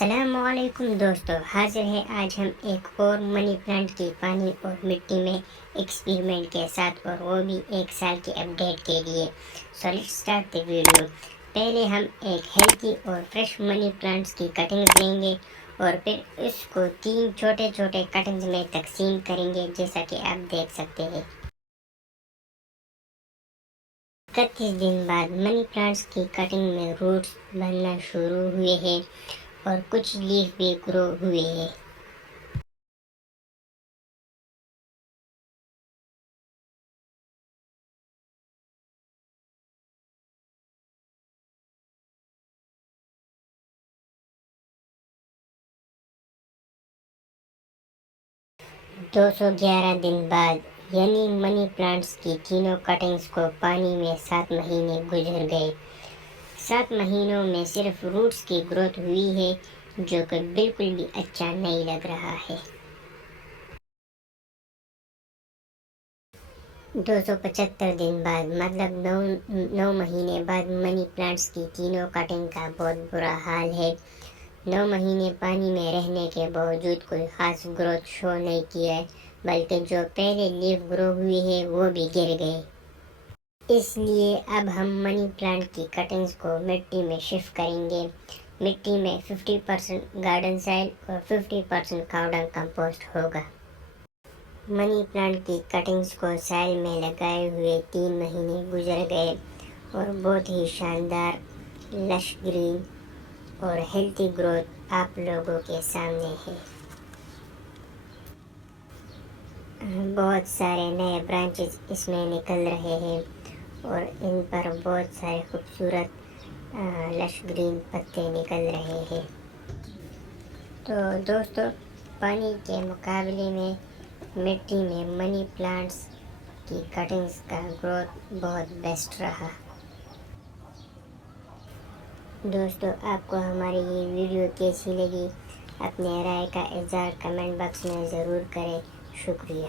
अस्सलामुअलैकुम दोस्तों, हाजिर है आज हम एक और मनी प्लांट की पानी और मिट्टी में एक्सपेरिमेंट के साथ, और वो भी 1 साल के अपडेट के लिए। So let's start the video. पहले हम एक हेल्थी और फ्रेश मनी प्लांट्स की कटिंग्स लेंगे और फिर इसको 3 छोटे छोटे कटिंग्स में तकसीम करेंगे, जैसा कि आप देख सकते हैं। 31 दिन बाद मनी प्लांट्स की कटिंग में रूट्स बनना शुरू हुए हैं और कुछ लीफ भी ग्रो हुए हैं। दो 211 दिन बाद यानी मनी प्लांट्स की तीनों कटिंग्स को पानी में 7 महीने गुजर गए। 7 महीनों में सिर्फ रूट्स की ग्रोथ हुई है, जो कि बिल्कुल भी अच्छा नहीं लग रहा है। 275 दिन बाद मतलब 9 महीने बाद मनी प्लांट्स की तीनों कटिंग का बहुत बुरा हाल है। 9 महीने पानी में रहने के बावजूद कोई खास ग्रोथ शो नहीं किया है, बल्कि जो पहले लीफ ग्रो हुई है वो भी गिर गए। इसलिए अब हम मनी प्लांट की कटिंग्स को मिट्टी में शिफ्ट करेंगे। मिट्टी में 50% गार्डन सॉइल और 50% कावडंग कंपोस्ट होगा। मनी प्लांट की कटिंग्स को सॉइल में लगाए हुए 3 महीने गुजर गए और बहुत ही शानदार लश ग्रीन और हेल्थी ग्रोथ आप लोगों के सामने है। बहुत सारे नए ब्रांचेस इसमें निकल रहे हैं और इन पर बहुत सारे खूबसूरत लश ग्रीन पत्ते निकल रहे हैं। तो दोस्तों, पानी के मुकाबले में मिट्टी में मनी प्लांट्स की कटिंग्स का ग्रोथ बहुत बेस्ट रहा। दोस्तों, आपको हमारी ये वीडियो कैसी लगी, अपने राय का इज़हार कमेंट बॉक्स में ज़रूर करें। शुक्रिया।